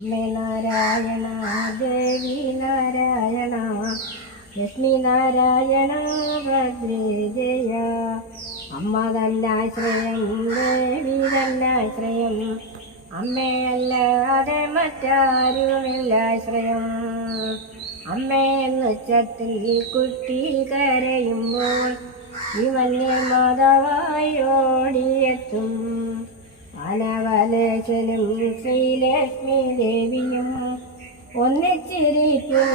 അമ്മേ നാരായണ ദേവി നാരായണ ലക്ഷ്മി നാരായണ ഭദ്രേ ജയ. അമ്മ തന്നാശ്രയം ദേവി തന്നാശ്രയം, അമ്മയല്ലാതെ മറ്റാരുമില്ലാശ്രയം. അമ്മേ എന്നുച്ചത്തിൽ കുട്ടി കരയുമ്പോൾ ഇവന്യ മാതാവായി ഓടിയെത്തും. അനവലേശനും ശ്രീലക്ഷ്മി ദേവിയും ഒന്നിച്ചിരിക്കും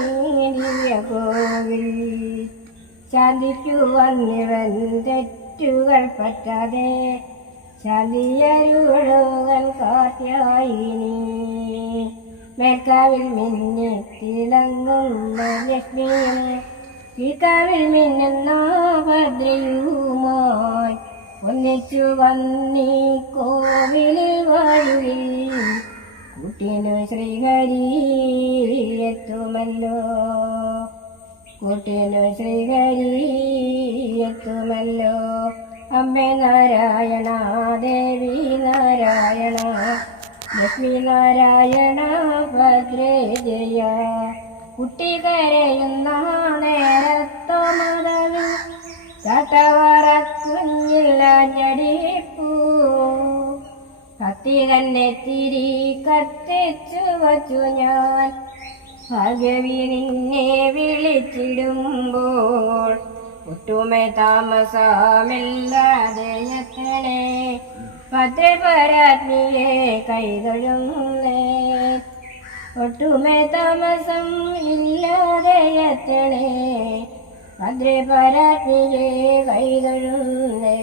കോവിൽ. ശാന്തിക്കു വന്നിവൻ തെറ്റുകൾ പറ്റാതെ ശാന്തിയരുളുവൻ കാർത്യായിനി. മേൽക്കാവിൽ മിന്നി തിളങ്ങുന്ന ലക്ഷ്മിയും കീഴ്ക്കാവിൽ മിന്നുന്ന ഭദ്രയുമായി ഒന്നിച്ചു വന്നീ കോവിലിൽ വഴിയിൽ. കൂട്ടിനു ശ്രീഹരി എത്തുമല്ലോ, കൂട്ടിനു ശ്രീഹരി എത്തുമല്ലോ. അമ്മേ നാരായണ ദേവി നാരായണ ലക്ഷ്മി നാരായണ ഭദ്രേ ജയ. കുട്ടി കരയുന്ന നേരത്തോ മതവിൽ ചട്ടവറ കുഞ്ഞില്ലാഞ്ഞടിപ്പൂ. കത്തി തന്നെ തിരി കത്തിച്ചു വച്ചു ഞാൻ ഭാഗ്യവി നിന്നെ വിളിച്ചിടുമ്പോൾ. ഒട്ടുമേ താമസമില്ലാതെ എത്തണേ ഭദ്രപരാജ്ഞിയെ കൈതൊഴുന്നേ. ഒട്ടുമേ താമസം ഇല്ലാതെ എത്തണേ ഭദ്രപരാജ്ഞിയെ കൈതൊഴുന്നേ.